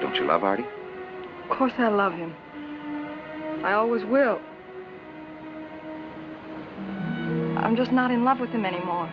Don't you love Artie? Of course I love him. I always will. I'm just not in love with him anymore.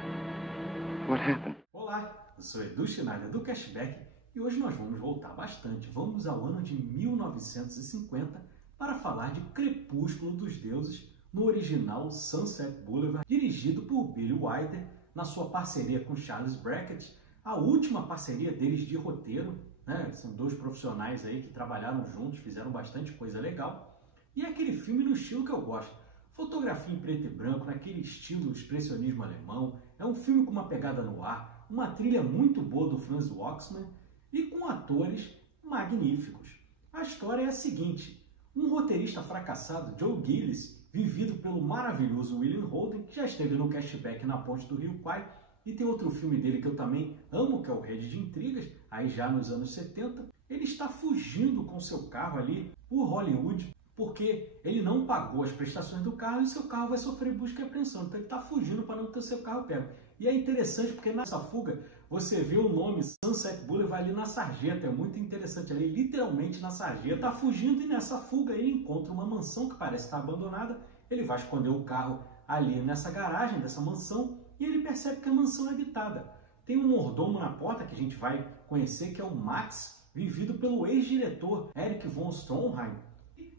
What happened? Olá, eu sou Edu Schneider do Cashback e hoje nós vamos voltar bastante. Vamos ao ano de 1950 para falar de Crepúsculo dos Deuses, no original Sunset Boulevard, dirigido por Billy Wilder, na sua parceria com Charles Brackett, a última parceria deles de roteiro, né? São dois profissionais aí que trabalharam juntos, fizeram bastante coisa legal. E é aquele filme no estilo que eu gosto. Fotografia em preto e branco, naquele estilo expressionismo alemão. É um filme com uma pegada no ar, uma trilha muito boa do Franz Waxman e com atores magníficos. A história é a seguinte: um roteirista fracassado, Joe Gillis, vivido pelo maravilhoso William Holden, que já esteve no Cashback na Ponte do Rio Kwai, e tem outro filme dele que eu também amo, que é o Rede de Intrigas, aí já nos anos 70, ele está fugindo com seu carro ali por Hollywood, porque ele não pagou as prestações do carro e seu carro vai sofrer busca e apreensão. Então ele está fugindo para não ter seu carro pego. E é interessante porque nessa fuga você vê o nome Sunset Boulevard ali na sarjeta. É muito interessante ali, literalmente na sarjeta. Está fugindo e nessa fuga ele encontra uma mansão que parece estar abandonada. Ele vai esconder o carro ali nessa garagem dessa mansão e ele percebe que a mansão é habitada. Tem um mordomo na porta que a gente vai conhecer, que é o Max, vivido pelo ex-diretor Erich von Stroheim.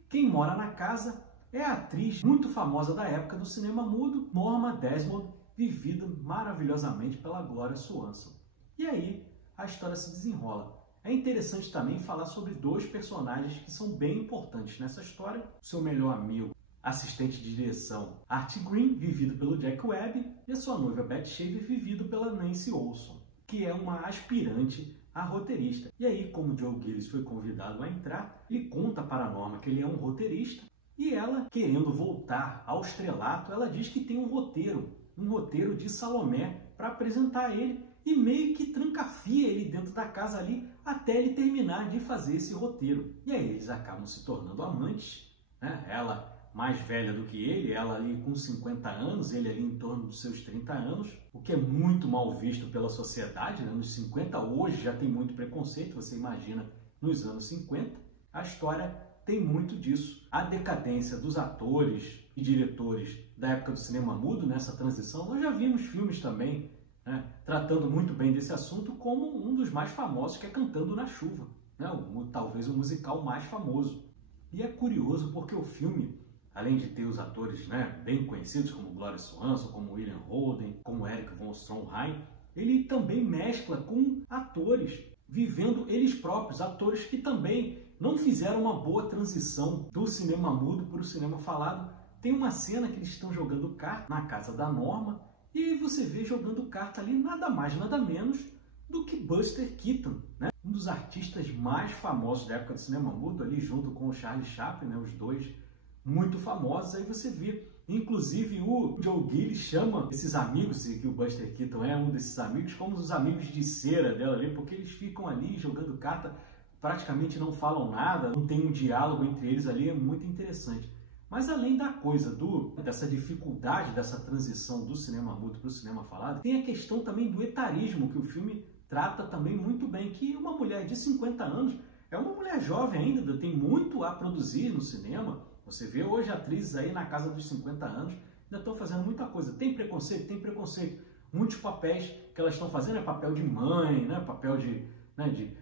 Quem mora na casa é a atriz muito famosa da época do cinema mudo, Norma Desmond, vivida maravilhosamente pela Gloria Swanson. E aí a história se desenrola. É interessante também falar sobre dois personagens que são bem importantes nessa história. O seu melhor amigo, assistente de direção, Art Green, vivido pelo Jack Webb, e a sua noiva Beth Shaver, vivido pela Nancy Olson, que é uma aspirante a roteirista. E aí, como Joe Gillis foi convidado a entrar, ele conta para a Norma que ele é um roteirista, e ela, querendo voltar ao estrelato, ela diz que tem um roteiro de Salomé para apresentar a ele, e meio que trancafia ele dentro da casa ali até ele terminar de fazer esse roteiro. E aí eles acabam se tornando amantes, né? Ela mais velha do que ele, ela ali com 50 anos, ele ali em torno dos seus 30 anos, o que é muito mal visto pela sociedade, né? Nos 50 hoje já tem muito preconceito, você imagina nos anos 50. A história tem muito disso. A decadência dos atores e diretores da época do cinema mudo nessa transição, nós já vimos filmes também, né, tratando muito bem desse assunto, como um dos mais famosos, que é Cantando na Chuva, né? Talvez o musical mais famoso. E é curioso porque o filme, além de ter os atores, né, bem conhecidos como Gloria Swanson, como William Holden, como Erich von Stroheim, ele também mescla com atores vivendo eles próprios, atores que também não fizeram uma boa transição do cinema mudo para o cinema falado. Tem uma cena que eles estão jogando carta na casa da Norma e você vê jogando carta ali nada mais, nada menos do que Buster Keaton, né? Um dos artistas mais famosos da época do cinema mudo, ali junto com o Charlie Chaplin, né? Os dois muito famosos. Aí você vê, inclusive o Joe Gillis chama esses amigos, que o Buster Keaton é um desses amigos, como os amigos de cera dela ali, porque eles ficam ali jogando carta, praticamente não falam nada, não tem um diálogo entre eles ali, é muito interessante. Mas além da coisa dessa dificuldade, dessa transição do cinema mudo para o cinema falado, tem a questão também do etarismo, que o filme trata também muito bem, que uma mulher de 50 anos é uma mulher jovem ainda, tem muito a produzir no cinema. Você vê hoje atrizes aí na casa dos 50 anos, ainda estão fazendo muita coisa. Tem preconceito? Tem preconceito. Muitos papéis que elas estão fazendo é papel de mãe, né? Papel de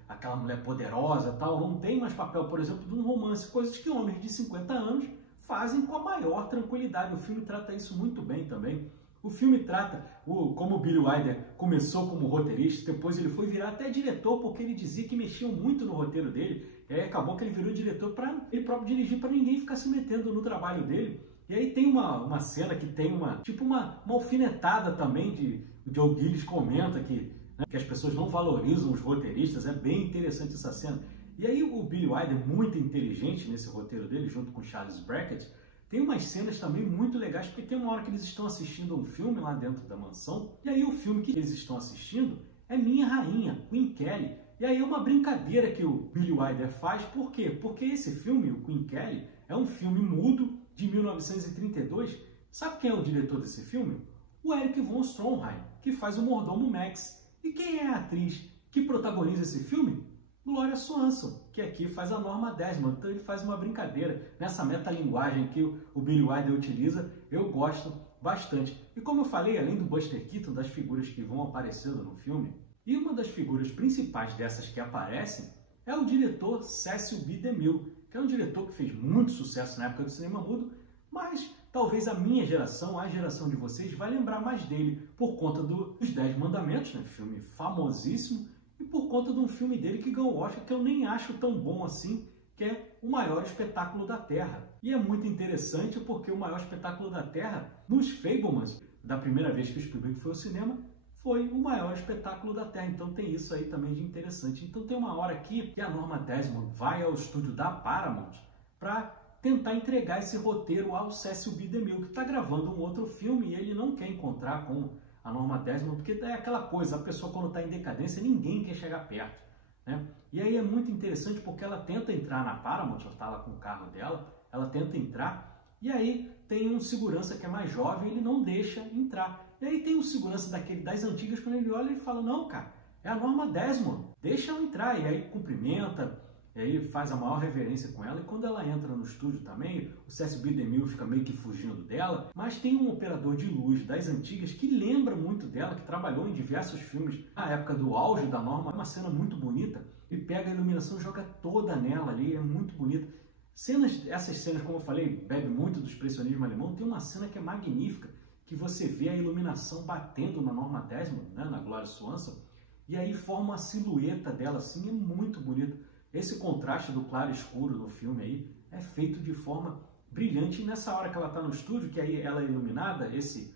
aquela mulher poderosa, tal. Não tem mais papel, por exemplo, de um romance, coisas que homens de 50 anos fazem com a maior tranquilidade. O filme trata isso muito bem também. O filme trata, como o Billy Wilder começou como roteirista, depois ele foi virar até diretor, porque ele dizia que mexiam muito no roteiro dele, e aí acabou que ele virou diretor para ele próprio dirigir, para ninguém ficar se metendo no trabalho dele. E aí tem uma cena que tem uma alfinetada também, o Joe Gillis comenta que as pessoas não valorizam os roteiristas. É bem interessante essa cena. E aí o Billy Wilder, muito inteligente nesse roteiro dele, junto com Charles Brackett, tem umas cenas também muito legais, porque tem uma hora que eles estão assistindo um filme lá dentro da mansão, e aí o filme que eles estão assistindo é Minha Rainha, Queen Kelly. E aí é uma brincadeira que o Billy Wilder faz. Por quê? Porque esse filme, o Queen Kelly, é um filme mudo de 1932. Sabe quem é o diretor desse filme? O Erich von Stroheim, que faz o mordomo Max. E quem é a atriz que protagoniza esse filme? Gloria Swanson. que aqui faz a Norma Desmond. Então ele faz uma brincadeira nessa metalinguagem que o Billy Wilder utiliza, eu gosto bastante. E como eu falei, além do Buster Keaton, das figuras que vão aparecendo no filme, e uma das figuras principais dessas que aparecem é o diretor Cecil B. DeMille, que é um diretor que fez muito sucesso na época do cinema mudo, mas talvez a minha geração, a geração de vocês, vai lembrar mais dele por conta dos 10 Mandamentos, né? Filme famosíssimo, e por conta de um filme dele que ganhou o Oscar, que eu nem acho tão bom assim, que é O Maior Espetáculo da Terra. E é muito interessante porque O Maior Espetáculo da Terra, nos Fabelmans, da primeira vez que o Spielberg foi ao cinema, foi o maior espetáculo da Terra. Então tem isso aí também de interessante. Então tem uma hora aqui que a Norma Desmond vai ao estúdio da Paramount para tentar entregar esse roteiro ao Cecil B. DeMille, que está gravando um outro filme e ele não quer encontrar com a Norma Desmond, porque é aquela coisa, a pessoa quando está em decadência, ninguém quer chegar perto, né? E aí é muito interessante porque ela tenta entrar na Paramount, ela está lá com o carro dela, ela tenta entrar, e aí tem um segurança que é mais jovem, ele não deixa entrar. E aí tem um segurança das antigas, quando ele olha, ele fala, não, cara, é a Norma Desmond, deixa ela entrar. E aí cumprimenta, e aí faz a maior reverência com ela. E quando ela entra no estúdio também, o Cecil B. DeMille fica meio que fugindo dela, mas tem um operador de luz das antigas que lembra muito dela, que trabalhou em diversos filmes na época do auge da Norma. É uma cena muito bonita, ele pega a iluminação e joga toda nela ali, é muito bonita. Essas cenas, como eu falei, bebe muito do expressionismo alemão. Tem uma cena que é magnífica, que você vê a iluminação batendo na Norma Desmond, né, na Gloria Swanson, e aí forma a silhueta dela, assim, é muito bonito. Esse contraste do claro e escuro no filme aí é feito de forma brilhante. E nessa hora que ela está no estúdio, que aí ela é iluminada, esse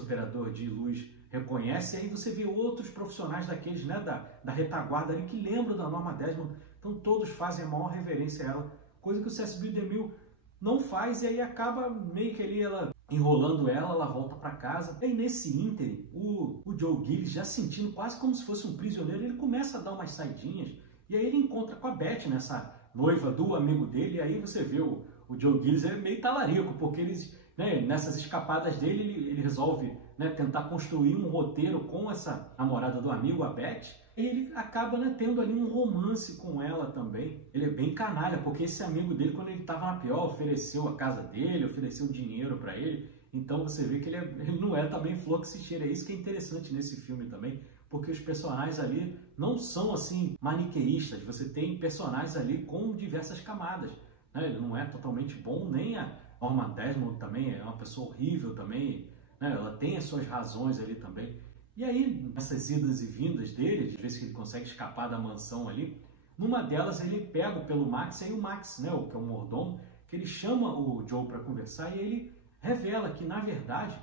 operador de luz reconhece, e aí você vê outros profissionais daqueles, né, da retaguarda ali, que lembram da Norma Desmond. Então todos fazem a maior reverência a ela, coisa que o Cecil B. DeMille não faz, e aí acaba meio que ali ela enrolando ela volta para casa. E nesse ínterim, o Joe Gillis, já sentindo quase como se fosse um prisioneiro, ele começa a dar umas saidinhas, e aí ele encontra com a Beth, nessa noiva do amigo dele, e aí você vê o Joe Gillis é meio talarico, porque eles, né, nessas escapadas dele, ele resolve, né, tentar construir um roteiro com essa namorada do amigo, a Beth, e ele acaba, né, tendo ali um romance com ela também. Ele é bem canalha, porque esse amigo dele, quando ele estava na pior, ofereceu a casa dele, ofereceu dinheiro para ele. Então você vê que ele não é também flor que se cheira. É isso que é interessante nesse filme também, porque os personagens ali não são assim maniqueístas. Você tem personagens ali com diversas camadas, né? Ele não é totalmente bom, nem a Norma Desmond também é uma pessoa horrível também, né? Ela tem as suas razões ali também. E aí, nessas idas e vindas dele, às vezes que ele consegue escapar da mansão ali, numa delas ele é pego pelo Max, e aí o Max, né, que é o mordomo, que ele chama o Joe para conversar, e ele revela que, na verdade,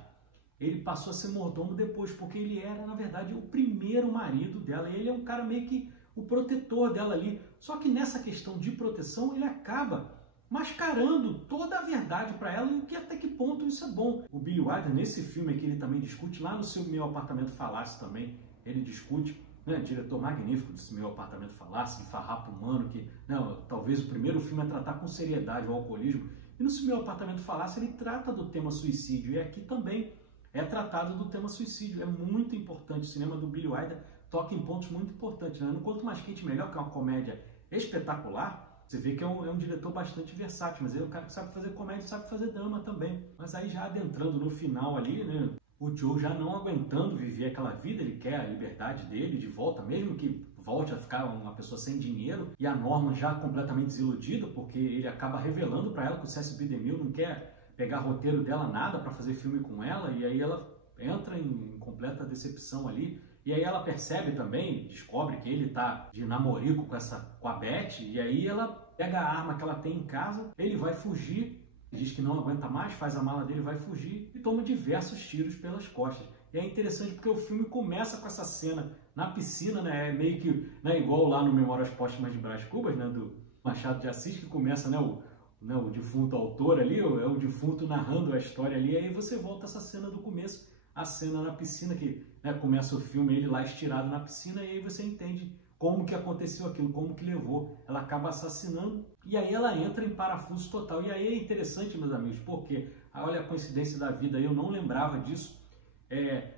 ele passou a ser mordomo depois, porque ele era, na verdade, o primeiro marido dela, e ele é um cara meio que o protetor dela ali. Só que nessa questão de proteção, ele acaba mascarando toda a verdade para ela, e até que ponto isso é bom. O Billy Wilder, nesse filme aqui, ele também discute, lá no seu Meu Apartamento Falasse também, ele discute, né, diretor magnífico desse Meu Apartamento Falasse, de Farrapo Humano, que não, talvez o primeiro filme é tratar com seriedade o alcoolismo, e no Meu Apartamento Falasse ele trata do tema suicídio, e aqui também é tratado do tema suicídio. É muito importante, o cinema do Billy Wilder toca em pontos muito importantes, né? No Quanto Mais Quente Melhor, que é uma comédia espetacular, você vê que é um diretor bastante versátil, mas ele é um cara que sabe fazer comédia e sabe fazer drama também. Mas aí já adentrando no final ali, né, o Joe já não aguentando viver aquela vida, ele quer a liberdade dele de volta, mesmo que volte a ficar uma pessoa sem dinheiro, e a Norma já completamente desiludida, porque ele acaba revelando para ela que o Cecil B. DeMille não quer pegar roteiro dela nada para fazer filme com ela, e aí ela entra em completa decepção ali. E aí ela percebe também, descobre que ele tá de namorico com a Beth, e aí ela pega a arma que ela tem em casa, ele vai fugir, diz que não aguenta mais, faz a mala dele, vai fugir e toma diversos tiros pelas costas. E é interessante porque o filme começa com essa cena na piscina, né, meio que, né, igual lá no Memórias Póstumas de Brás Cubas, né, do Machado de Assis, que começa, né, o defunto autor ali, é o defunto narrando a história ali, e aí você volta essa cena do começo, a cena na piscina, que, né, começa o filme ele lá estirado na piscina, e aí você entende como que aconteceu aquilo, como que levou. Ela acaba assassinando, e aí ela entra em parafuso total. E aí é interessante, meus amigos, porque, olha a coincidência da vida, eu não lembrava disso.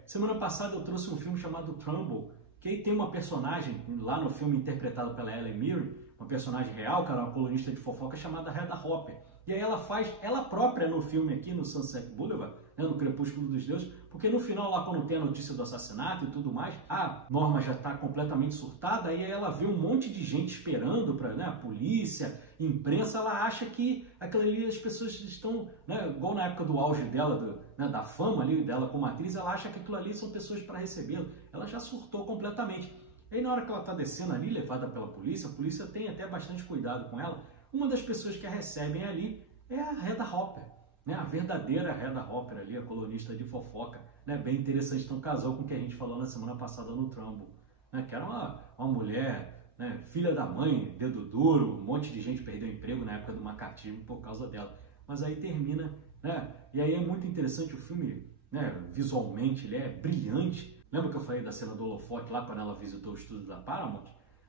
Semana passada eu trouxe um filme chamado Trumbo, que aí tem uma personagem lá no filme interpretada pela Helen Mirren, uma personagem real, que era uma colunista de fofoca chamada Hedda Hopper. E aí ela faz ela própria no filme aqui, no Sunset Boulevard, né, no Crepúsculo dos Deuses, porque no final lá, quando tem a notícia do assassinato e tudo mais, a Norma já está completamente surtada, e aí ela vê um monte de gente esperando para, né, a polícia, imprensa, ela acha que aquilo ali as pessoas estão, né, igual na época do auge dela, né, da fama ali dela como atriz, ela acha que aquilo ali são pessoas para recebê-lo. Ela já surtou completamente. E aí na hora que ela está descendo ali, levada pela polícia, a polícia tem até bastante cuidado com ela. Uma das pessoas que a recebem ali é a Hedda Hopper, né? A verdadeira Hedda Hopper ali, a colunista de fofoca, né? Bem interessante, então casou com o que a gente falou na semana passada no Trumbo, né? Que era uma mulher, né? Filha da mãe, dedo duro, um monte de gente perdeu emprego na época do macartismo por causa dela. Mas aí termina, né? E aí é muito interessante o filme, né? Visualmente ele é brilhante. Lembra que eu falei da cena do holofote lá quando ela visitou o estúdio da Paramount?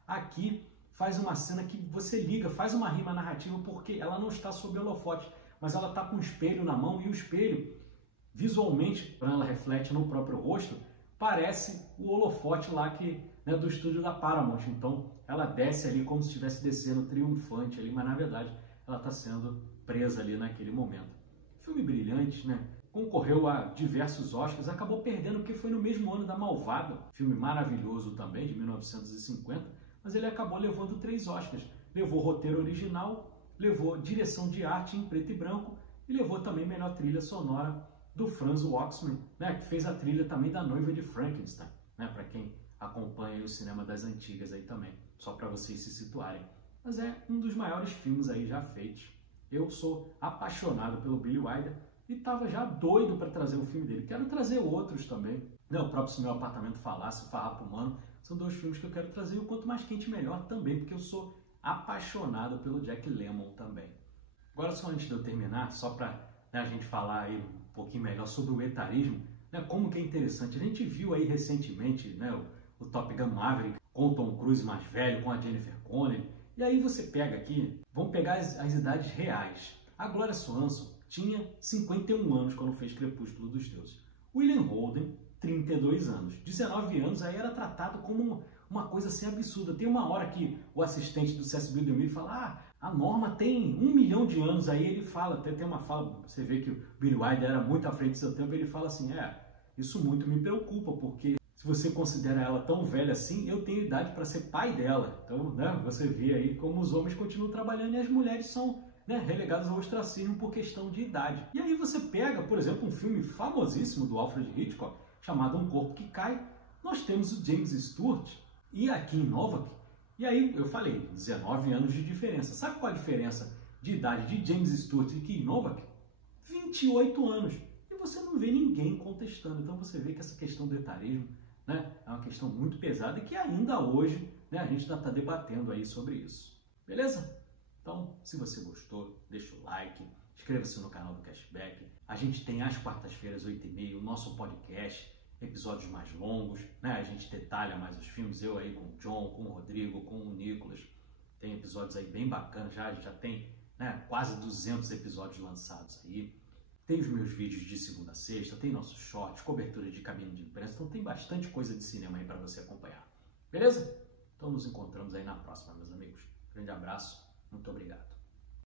Aqui faz uma cena que você liga, faz uma rima narrativa, porque ela não está sob holofote, mas ela está com um espelho na mão, e o espelho, visualmente, quando ela reflete no próprio rosto, parece o holofote lá né, do estúdio da Paramount. Então ela desce ali como se estivesse descendo triunfante ali, mas na verdade ela está sendo presa ali naquele momento. Filme brilhante, né? Concorreu a diversos Oscars, acabou perdendo porque foi no mesmo ano da Malvada, filme maravilhoso também, de 1950, mas ele acabou levando 3 Oscars. Levou roteiro original, levou direção de arte em preto e branco e levou também melhor trilha sonora do Franz Waxman, né, que fez a trilha também da Noiva de Frankenstein, né, para quem acompanha o cinema das antigas aí também, só para vocês se situarem. Mas é um dos maiores filmes aí já feitos. Eu sou apaixonado pelo Billy Wilder e estava já doido para trazer um filme dele. Quero trazer outros também. Né, o próprio Se Meu Apartamento Falasse, o Farrapo Humano, são 2 filmes que eu quero trazer, e o quanto mais quente melhor também, porque eu sou apaixonado pelo Jack Lemmon também. Agora, só antes de eu terminar, só para, né, a gente falar aí um pouquinho melhor sobre o etarismo, né, como que é interessante. A gente viu aí recentemente, né, o Top Gun Maverick com o Tom Cruise mais velho, com a Jennifer Connelly, e aí você pega aqui, vamos pegar as idades reais. A Gloria Swanson tinha 51 anos quando fez Crepúsculo dos Deuses. William Holden, 32 anos. 19 anos aí era tratado como uma coisa assim absurda. Tem uma hora que o assistente do C.S. B. DeMille fala, a Norma tem 1 milhão de anos. Aí ele fala, até tem uma fala, você vê que o Billy Wilder era muito à frente do seu tempo, ele fala assim, isso muito me preocupa, porque se você considera ela tão velha assim, eu tenho idade para ser pai dela. Então, né, você vê aí como os homens continuam trabalhando e as mulheres são, né, relegadas ao ostracismo por questão de idade. E aí você pega, por exemplo, um filme famosíssimo do Alfred Hitchcock, chamado Um Corpo que Cai. Nós temos o James Stewart e a Kim Novak. E aí, eu falei, 19 anos de diferença. Sabe qual a diferença de idade de James Stewart e Kim Novak? 28 anos. E você não vê ninguém contestando. Então você vê que essa questão do etarismo, né, é uma questão muito pesada e que ainda hoje, né, a gente ainda está debatendo aí sobre isso. Beleza? Então, se você gostou, deixa o like, inscreva-se no canal do Cashback. A gente tem às quartas-feiras, 8h30, o nosso podcast, episódios mais longos, né? A gente detalha mais os filmes, eu aí com o John, com o Rodrigo, com o Nicolas. Tem episódios aí bem bacanas, já tem, né, quase 200 episódios lançados aí. Tem os meus vídeos de segunda a sexta, tem nossos shorts, cobertura de cabine de imprensa, então tem bastante coisa de cinema aí para você acompanhar. Beleza? Então nos encontramos aí na próxima, meus amigos. Grande abraço, muito obrigado.